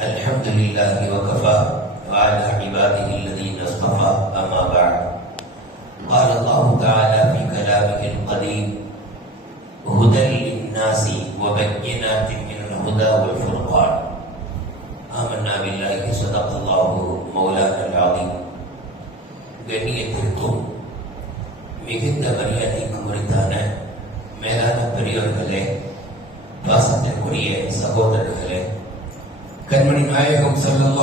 الحمد لله وكفى وعلى عباده الذين اصطفى أما بعد قال الله تعالى في كلامه القديم هدى للناس وبينات من الهدى والفرقان آمنا بالله صدق الله مولانا العظيم கண்ணியத்திற்கும் மிகுந்த மரியாதைக்கும்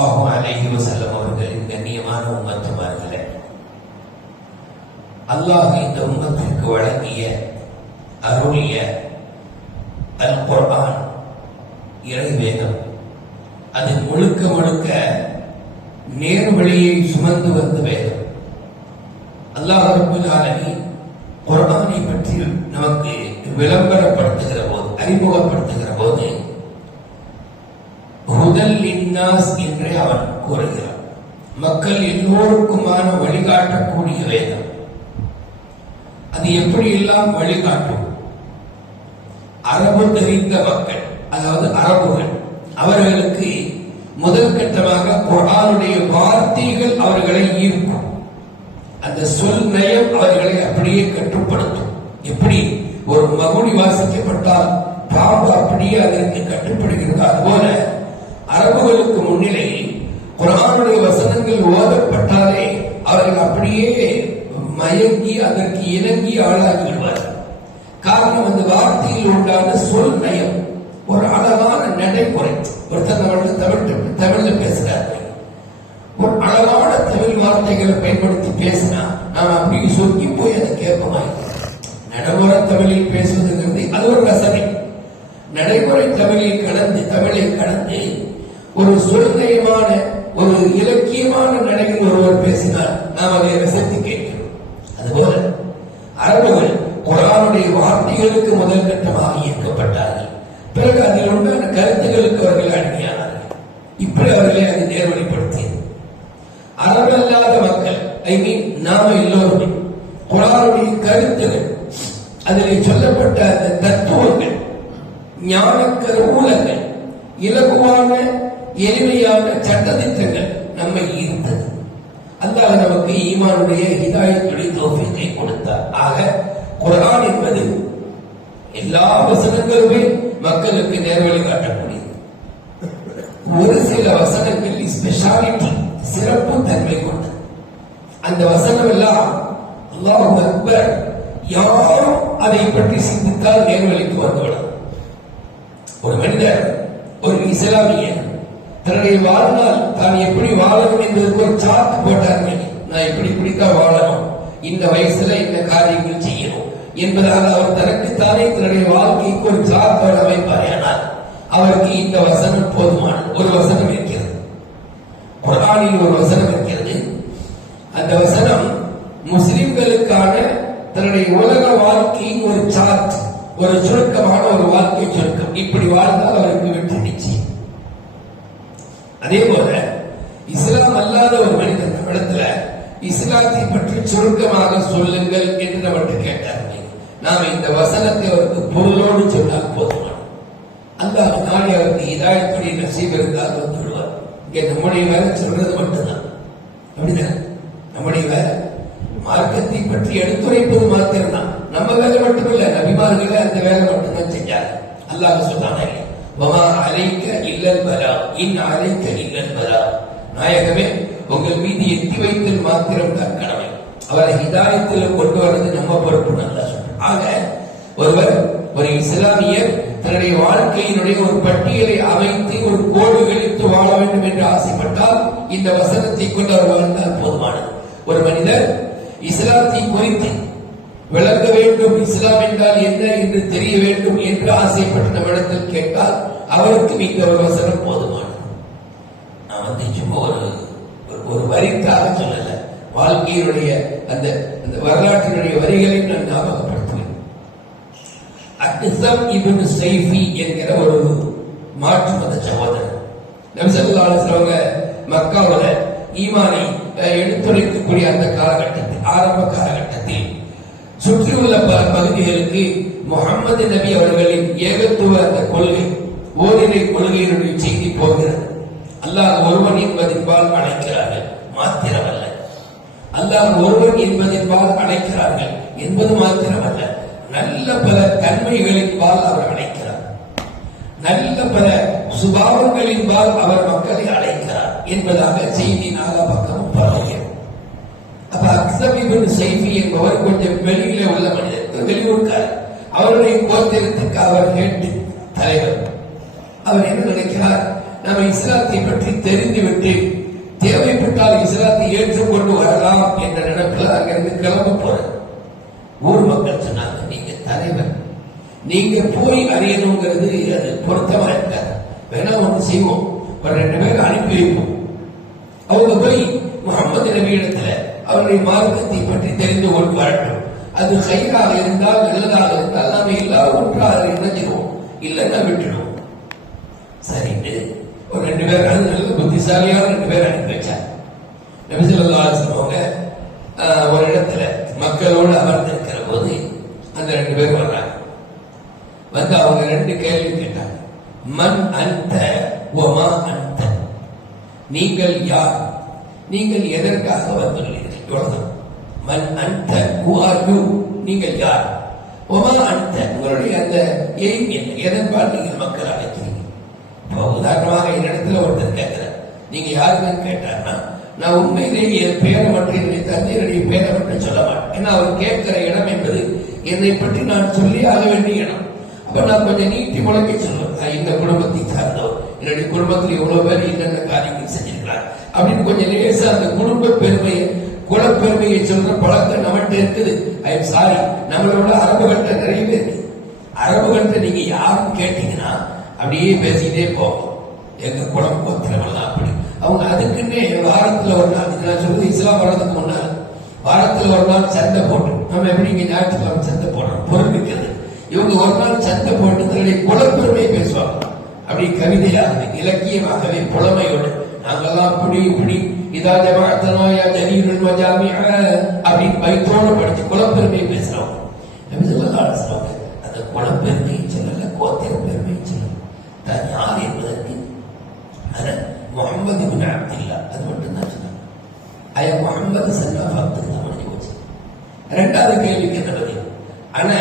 ஸல்லல்லாஹு அலைஹி வஸல்லம் அவர்களின் கண்ணியமான உம்மத்துமார்களே அல்லாஹ் இந்த உம்மத்திற்கு வழங்கிய அருளிய அல் குர்ஆன் இறை வேதம் அது முழுக்க முழுக்க நேர்வழியை சுமந்து வந்த வேதம் அல்லாஹ் ரப்பல் ஆலமி குர்ஆனை பற்றி நமக்கு விளம்பரப்படுத்துகிற போது அறிமுகப்படுத்துகிற போது ஹுதல் இன்னாஸ் என்றே அவன் மக்கள் எல்லோருக்குமான வழிகாட்டக்கூடிய வேதம். அது எப்படியெல்லாம் வழிகாட்டும்? அரபு தெரிந்த மக்கள் அதாவது அரபுகள் அவர்களுக்கு முதல் கட்டமாக குரானுடைய வார்த்தைகள் அவர்களை ஈர்க்கும். அந்த சொல் நயம் அவர்களை அப்படியே கட்டுப்படுத்தும். எப்படி? ஒரு மகுடி வாசிக்கப்பட்டால் பாம்பு அப்படியே அதற்கு கட்டுப்படுகிறது. அதுபோல நடைமுறை தமிழில் பேசுவதுங்கிறது அது ஒரு ரசனை. நடைமுறை தமிழில் கடந்து தமிழை கலந்து ஒரு சொல்நயமான ஒரு இலக்கியமான நடையில் ஒருவர் பேசினால் நாம் அதை ரசித்து கேட்கிறோம். அதுபோல அரபுகள் குரானுடைய வார்த்தைகளுக்கு முதல் கட்டமாக ஈர்க்கப்பட்டார்கள். பிறகு அதில் உண்டான கருத்துகளுக்கு அவர்கள் அடிமையானார்கள். இப்படி அவர்களை அது நேர்வழிப்படுத்தியது அரபல்லாத மக்கள் ஐ மீன் நாம எல்லோருமே குரானுடைய கருத்துகள் அதில் சொல்லப்பட்ட அந்த தத்துவங்கள் ஞான கருவூலங்கள் இலகுவான எளிமையான சட்டதிட்டங்கள் நம்மை ஈர்த்தது அல்லாஹ் நமக்கு ஈமானுடைய ஹிதாயத்துடைய தோஃபிக்கை கொடுத்தார். ஆக குரான் என்பது எல்லா வசனங்களுமே மக்களுக்கு நேர்வழி காட்டக்கூடியது. ஒரு சில வசனங்கள் ஸ்பெஷாலிட்டி சிறப்பு தன்மை கொண்டது. அந்த வசனம் எல்லாம் அல்லாஹ் அக்பர் யாரும் அதை பற்றி சிந்தித்தால் நேர்வழிக்கு வந்துவிடும். ஒரு மனிதர் ஒரு இஸ்லாமிய தன்னுடைய வாழ்நாள் தான் எப்படி வாழணும் என்பதற்கு ஒரு சாக்கு போட்டார்கள் நான் எப்படி இப்படித்தான் வாழணும். இந்த வயசுல இந்த காரியங்கள் செய்யணும் என்பதால் அவர் தனக்குத்தானே தன்னுடைய வாழ்க்கைக்கு ஒரு சார்ட் அமைப்பார் ஆனால் அவருக்கு இந்த வசனம் போதுமான ஒரு வசனம் இருக்கிறது. குரானில் ஒரு வசனம் இருக்கிறது. அந்த வசனம் முஸ்லிம்களுக்கான தன்னுடைய உலக வாழ்க்கையின் ஒரு சாட் ஒரு சுருக்கமான ஒரு வாழ்க்கை சுருக்கம். இப்படி வாழ்ந்தால் அவருக்கு வெற்றி நிச்சயம் அதே போல இஸ்லாம் அல்லாத ஒரு மனிதன் நம்மிடத்துல இஸ்லாத்தை பற்றி சுருக்கமாக சொல்லுங்கள் என்று நம்மகிட்ட கேட்டார்கள். நாம இந்த வசனத்தை அவருக்கு பொருளோடு சொன்னால் போதுமான அல்லாஹ் நாளை அவருக்கு இதாயத்துடைய நசீப் இருந்தால் வந்து விடுவார். இங்க நம்முடைய வேலை சொல்றது மட்டும்தான். அப்படிதான்? நம்முடைய வேலை? மார்க்கத்தை பற்றி எடுத்துரைப்பது மாத்திரம்தான். நம்ம வேலை மட்டுமில்ல. நபிமார்களே அந்த வேலை மட்டும்தான் செஞ்சாங்க அல்லாஹ் சொல்றாங்க வமா அலைக்க இல்லல் பலா. இன் அலைக்க இல்லல் பலா. நாயகமே உங்கள் மீது எத்தி வைத்தல் மாத்திரம் தான் கடமை. அவரை ஹிதாயத்தில் கொண்டு வர்றது நம்ம பொறுப்பு நல்லா ஆக ஒருவர் ஒரு இஸ்லாமியர் தன்னுடைய வாழ்க்கையினுடைய ஒரு பட்டியலை அமைத்து ஒரு கோடு கழித்து வாழ வேண்டும் என்று ஆசைப்பட்டால் இந்த வசனத்தை கொண்டு அவர் வாழ்ந்தால் போதுமானது. ஒரு மனிதர் இஸ்லாத்தை குறித்து விளங்க வேண்டும் இஸ்லாம் என்றால் என்ன என்று தெரிய வேண்டும் என்று ஆசைப்பட்ட நம்மிடத்தில் கேட்டால் அவருக்கு இந்த ஒரு வசனம் போதுமானது. நான் வந்து சும்மா ஒரு ஒரு- ஒரு வரிக்காக சொல்லல. வாழ்க்கையினுடைய அந்த அந்த வரலாற்றினுடைய வரிகளை நான் ஞாபகப்படுத்துவேன். அக்சம் சைஃபி என்கிற ஒரு மாற்று மத சகோதரர். நபிசல்லாசவங்க மக்காவுல ஈமானை எடுத்துரைக்கக்கூடிய அந்த காலகட்டத்தில் ஆரம்ப காலகட்டத்தில் சுற்றியுள்ள பல பகுதிகளுக்கு முகமது நபி அவர்களின் ஏகத்துவ அந்த கொள்கை ஓரிரை கொள்கையினுடைய செய்தி போகிறது. அல்லாஹ் ஒருவன் என்பதின்பால் அழைக்கிறார்கள். மாத்திரம் அல்லாஹ் ஒருவன் என்பதின்பால் அழைக்கிறார்கள் என்பது மாத்திரமல்ல. நல்ல பல தன்மைகளின்பால் அவர் அழைக்கிறார் நல்ல பல சுபாவங்களின்பால் அவர் மக்களை அழைக்கிறார் என்பதாக செய்தி நாலா பக்கமும் பரவுகிறது. அப்ப அக்சபிபின் செய்தி என்பவர் கொஞ்சம் வெளியில உள்ள மனிதர் வெளியூர்க்கார் அவருடைய கோத்திரத்துக்கு அவர் கேட்டு தலைவர். அவர் என்ன நினைக்கிறார்? நம்ம இஸ்லாத்தை பற்றி தெரிந்துவிட்டு தேவைப்பட்டால் இஸ்லாத்தை ஏற்றுக்கொண்டு வரலாம் என்ற நினைப்பில் அங்கிருந்து கிளம்ப போற ஊர் மக்கள் சொன்னாங்க நீங்க தலைவர். நீங்க போய் அறியணுங்கிறது அது பொருத்தமா இருக்காது. வேணா ஒண்ணு செய்வோம். ஒரு ரெண்டு பேரும் அனுப்பி வைப்போம். அவங்க போய் முகமது நபியிடத்துல அவருடைய மார்க்கத்தை பற்றி தெரிந்து கொண்டு வரட்டும். அது கயிறாக இருந்தால் நல்லதாக இருந்தால் நாம எல்லாரும் ஒன்றாக செய்வோம் இல்லைன்னா விட்டுடுவோம். சரிட்டு ஒரு ரெண்டு பேர் நல்ல புத்திசாலியாக ரெண்டு பேர் அனுப்பி வச்சார் நபிசல்லா அவங்க ஒரு இடத்துல மக்களோடு அமர்ந்து இருக்கிற போது அந்த ரெண்டு பேர் வர்றாங்க. வந்து அவங்க ரெண்டு கேள்வி கேட்டாங்க. மண் அந்த ஒமா அந்த நீங்கள் யார்? நீங்கள் எதற்காக வந்துள்ளீர்கள்? இவ்வளவுதான். மண் அந்த who are you? நீங்கள் யார்? ஒமா அந்த உங்களுடைய அந்த எய்ம் என்ன? எதன்பால் நீங்கள் இப்போ உதாரணமாக என்னிடத்துல ஒருத்தர் கேட்கிறார். நீங்க யாருக்குன்னு கேட்டார்னா நான் உண்மையிலேயே என் பேரை மட்டும் என்னுடைய தந்தையருடைய பேரை மட்டும் சொல்ல மாட்டேன். ஏன்னா அவர் கேட்கிற இடம் என்பது என்னை பற்றி நான் சொல்லி ஆக வேண்டிய இடம். அப்ப நான் கொஞ்சம் நீட்டி முழக்கி சொல்லுவேன் இந்த குடும்பத்தை சார்ந்தவர் என்னுடைய குடும்பத்தில் இவ்வளவு பேர் என்னென்ன காரியங்கள் செஞ்சிருக்கிறார்? அப்படின்னு கொஞ்சம் லேசா அந்த குடும்ப பெருமையை குலப்பெருமையை சொல்ற பழக்கம் நம்மகிட்ட இருக்குது. ஐ எம் சாரி நம்மளோட அரபுகள்கிட்ட நிறைய பேர். அரபு அரபுகள்கிட்ட நீங்க யாருன்னு கேட்டீங்கன்னா அப்படியே பேசிக்கிட்டே போவோம் எங்க குழம்பு திறமெல்லாம் அப்படி. அவங்க அதுக்குன்னே வாரத்துல ஒரு நாள் நான் சொல்றது இஸ்லாம் வர்றதுக்கு முன்னால் வாரத்துல ஒரு நாள் சந்தை போட்டு நம்ம எப்படி இங்க ஞாயிற்றுக்கிழமை சந்தை போடுறோம்? பொருள் இவங்க ஒரு நாள் சந்தை போட்டு தன்னுடைய குலப்பெருமையை பேசுவாங்க. அப்படி கவிதையாகவே இலக்கியமாகவே புலமையோடு நாங்கெல்லாம் புடி இப்படி இதா ஜமாத்தனாயா ஜனீருல் மஜாமி அப்படின்னு பயத்தோடு படிச்சு குலப்பெருமையை பேசுறோம் அந்த குலப்பெருமை சொல்லல கோத்திர பெருமையை சொல்லல தான் யார் என்பதற்கு அன முகமது பின் அப்துல்லா அது மட்டும் தான் சொன்னாங்க ஐயா முகமது சல்லாஃப் அப்துல்லா முடிஞ்சு போச்சு இரண்டாவது கேள்விக்கு என்ன பதில் ஆனா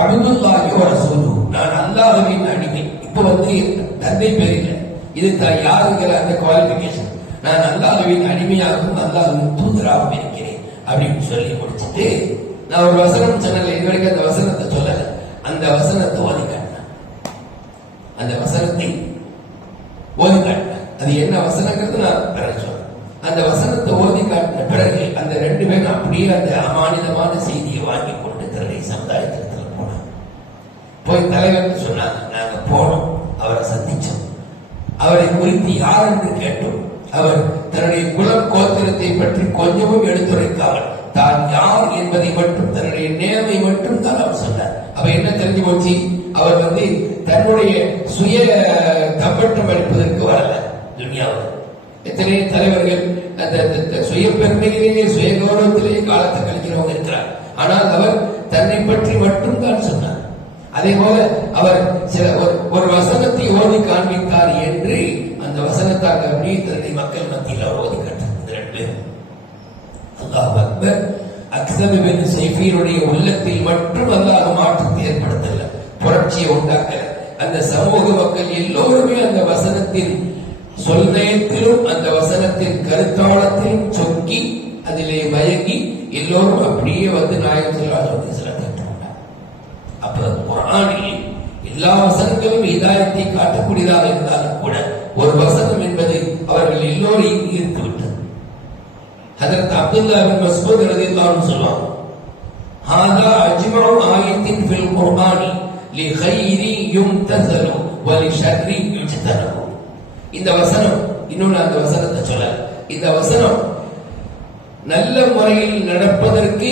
அபிதுல்லாஹி வர சொல்லு நான் அல்லாஹ்வின் அடிமை இப்போ வந்து தந்தை பேர் இல்லை. இது தான் யாருங்கிற அந்த குவாலிபிகேஷன் நான் அல்லாஹ்வின் அடிமையாகவும் அல்லாஹ்வின் தூதராகவும் இருக்கிறேன் அப்படின்னு சொல்லி முடிச்சிட்டு நான் ஒரு வசனம் சொன்னல இது வரைக்கும் அந்த வசனத்தை சொல்லல. அந்த வசனத்தை ஓதி காட்டினேன். அந்த வசனத்தை ஓதி காட்டினேன். அது என்ன வசனங்கிறது நான் பிறகு சொல்றேன். அந்த வசனத்தை ஓதி காட்டின பிறகு அந்த ரெண்டு பேரும் அப்படியே அந்த அமானிதமான செய்தியை வாங்கி கொண்டு தன்னுடைய சமுதாயத்திடத்துல போனாங்க. போய் தலைவர் சொன்னாங்க நாங்க போனோம் அவரை சந்திச்சோம். அவரை குறித்து யார் என்று கேட்டோம். அவர் தன்னுடைய குலம் கோத்திரத்தை பற்றி கொஞ்சமும் எடுத்துரைக்காமல் தான் யார் என்பதை மட்டும் தன்னுடைய நேர்மை மட்டும் தான் அவர் சொன்னார். அப்ப என்ன தெரிஞ்சு போச்சு? அவர் வந்து தன்னுடைய சுய கம்பட்டம் அளிப்பதற்கு வரல துன்யாவில் எத்தனை தலைவர்கள் அந்த சுய பெருமையிலேயே சுய கௌரவத்திலேயே காலத்தை கழிக்கிறவங்க இருக்கிறார். ஆனால் அவர் தன்னை பற்றி மட்டும் தான் சொன்னார். அதே போல அவர் சில ஒரு- வசனத்தை ஓதி காண்பித்தார் என்று அந்த வசனத்தாக அப்படியே தன்னுடைய மக்கள் மத்தியில் அவர் ஓதி காட்டார் இந்த ரெண்டு பின் சைஃபீனுடைய உள்ளத்தில் மட்டும் அல்லாத மாற்றத்தை ஏற்படுத்தல புரட்சியை உண்டாக்கல. அந்த சமூக மக்கள் எல்லோருமே அந்த வசனத்தின் சொல்நயத்திலும் அந்த அப்படியே வந்து நாயகம் சொல்லாத சில அப்ப குரானில் எல்லா வசனங்களும் இதாயத்தை காட்டக்கூடியதாக இருந்தாலும் கூட ஒரு வசனம் என்பது அவர்கள் எல்லோரையும் ஈர்த்து விட்டது. அதற்கு அப்துல்லா பின் மசூத் ரலியல்லாஹு அன்ஹு சொல்வாங்க ஹாதா அஜ்மஉ ஆயத்தின் ஃபில் குர்ஆனி லிகைரி யும்தஸலு வ லிஷர்ரி யுஜ்தனபு இந்த வசனம் இன்னொன்னு அந்த வசனத்தை சொல்ல இந்த வசனம் நல்ல முறையில் நடப்பதற்கு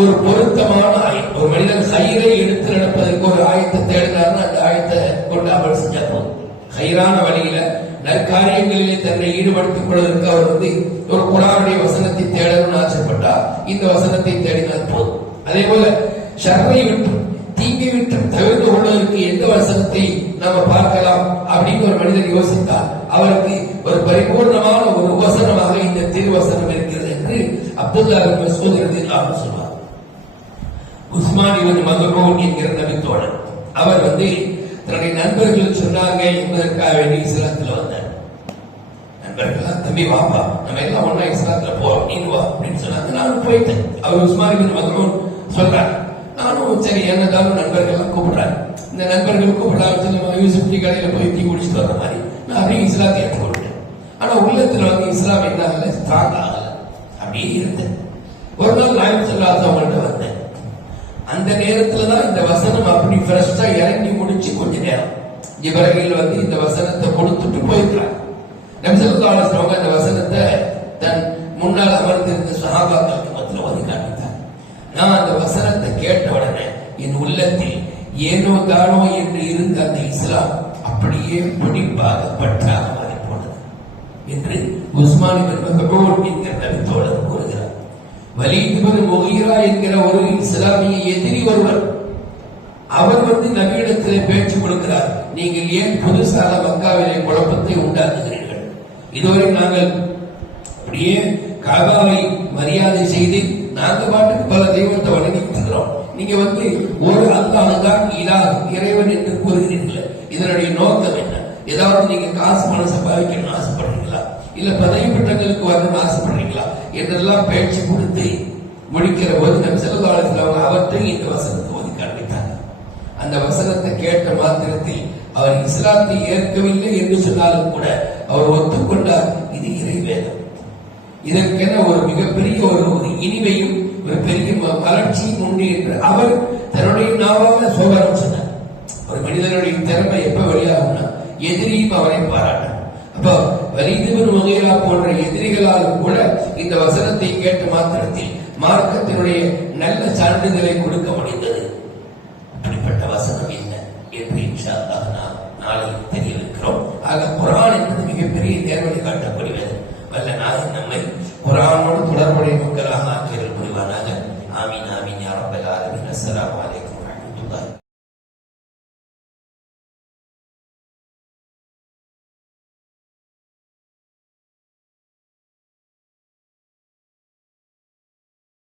ஒரு பொருத்தமான ஆயம் ஒரு மனிதன் கயிறை எடுத்து நடப்பதற்கு ஒரு ஆயத்தை தேடினார்னா அந்த ஆயத்தை கொண்டு அமல் செஞ்சா போதும். கயிறான வழியில நற்காரியங்களிலே தன்னை ஈடுபடுத்திக் கொள்வதற்கு அவர் வந்து ஒரு குரானுடைய வசனத்தை தேடணும்னு ஆசைப்பட்டா இந்த வசனத்தை தேடினால் போதும். அதே போல ஷர்ரை விட்டு தீங்கி விட்டு தவிர்த்து கொள்வதற்கு எந்த வசனத்தை நாம பார்க்கலாம் அப்படின்னு ஒரு மனிதன் யோசித்தால் அவருக்கு ஒரு ஒரு பரிபூர்ணமான ஒரு வசனமாக இந்த திருவசனம் இருக்கிறது. என்று அப்துல்லா மசூத் மஸ்ஊத் ரலியல்லாஹு சொல்வார் உஸ்மான் இவன் மகபூன் என்கிற நபித்தோழன் அவர் வந்து தன்னுடைய நண்பர்கள் சொன்னாங்க என்பதற்காக வேண்டி இஸ்லாத்துல வந்தார். நண்பர்களா தம்பி வாப்பா நம்ம எல்லாம் ஒண்ணா இஸ்லாத்துல போறோம் நீங்க வா அப்படின்னு சொன்னாங்க. நானும் போயிட்டேன். அவர் உஸ்மான் இவன் மகபூன் சொல்றார். நானும் சரி என்னதாலும் நண்பர்கள் எல்லாம் கூப்பிடுறாரு. இந்த நண்பர்கள் கூப்பிடாம நம்ம யூசுப் டீ கடையில போய் டீ குடிச்சிட்டு வர மாதிரி நான் அப்படியே இஸ்லாத்தை ஏற்றுக்கொண்டேன் ஆனா உள்ளத்துல வந்து இஸ்லாம் என்ன ஆகல? ஸ்ட்ராங் ஆகல. அப்படியே இருந்தேன் ஒரு நாள் நாயம் சொல்லாத அவங்கள்ட்ட வந்தேன். அந்த நேரத்துல தான் இந்த வசனம் அப்படி ஃப்ரெஷ்ஷா இறங்கி முடிச்சு கொஞ்ச நேரம். ஜிபரகில் வந்து இந்த வசனத்தை கொடுத்துட்டு போயிருக்கிறாங்க நபிசல்லாஹு அவங்க அந்த வசனத்தை தன் முன்னால் அமர்ந்திருந்த சகாபாக்களுக்கு மத்தியில் வந்து காண்பித்தார் நான் அந்த வசனத்தை கேட்ட உடனே என் உள்ளத்தில் ஏனோ தானோ என்று இருந்த அந்த இஸ்லாம் அப்படியே பிடிப்பாக பற்றாக மாறி போனது என்று உஸ்மானி மகபூர் என்கிற நபித்தோழர் வலீத் பின் என்கிற ஒரு இஸ்லாமிய எதிரி ஒருவர் அவர் வந்து நபியிடத்திலே பேச்சு கொடுக்கிறார். நீங்கள் ஏன் புதுசாக மக்காவிலே குழப்பத்தை உண்டாக்குகிறீர்கள்? இதுவரை நாங்கள் அப்படியே காபாவை மரியாதை செய்து நாங்க பாட்டுக்கு பல தெய்வத்தை வணங்கிட்டு இருக்கிறோம். நீங்க வந்து ஒரு அல்லாஹுதான் இலா இறைவன் என்று கூறுகிறீர்கள் இதனுடைய நோக்கம் என்ன? ஏதாவது நீங்க காசு பணம் சம்பாதிக்கணும்னு ஆசைப்படுறீங்களா? இல்ல பதவி பட்டங்களுக்கு வரணும்னு ஆசைப்படுறீங்களா? என்றெல்லாம் பயிற்சி கொடுத்து முடிக்கிற போது நம் செல்வகாலத்தில் அவங்க அவற்றை இந்த வசனத்தை ஒதுக்க காண்பித்தாங்க அந்த வசனத்தை கேட்ட மாத்திரத்தில் அவர் இஸ்லாத்தை ஏற்கவில்லை என்று சொன்னாலும் கூட அவர் ஒத்துக்கொண்டார். இது இறைவேதம். இதற்கென ஒரு மிகப்பெரிய ஒரு ஒரு இனிமையும் ஒரு பெரிய வளர்ச்சியும் உண்டு என்று அவர் தன்னுடைய நாவாக சோதரம் சொன்னார். ஒரு மனிதனுடைய திறமை எப்ப வெளியாகும்னா எதிரியும் அவரை பாராட்டார் அப்போ வலிதுவன் போன்ற எதிரிகளால் கூட இந்த வசனத்தை கேட்டு மாத்திரத்தில் மார்க்கத்தினுடைய நல்ல சான்றிதழை கொடுக்க முடிந்தது. அப்படிப்பட்ட வசனம் என்ன என்று நாம் நாளை தெரியவிருக்கிறோம். ஆக குரான் என்பது மிகப்பெரிய தேர்வழி காட்டப்படுகிறது வல்ல நாயன் நம்மை குரானோடு தொடர்புடைய மக்களாக ஆக்கியல் புரிவானாக. ஆமீன் ஆமீன் யா ரப்பல்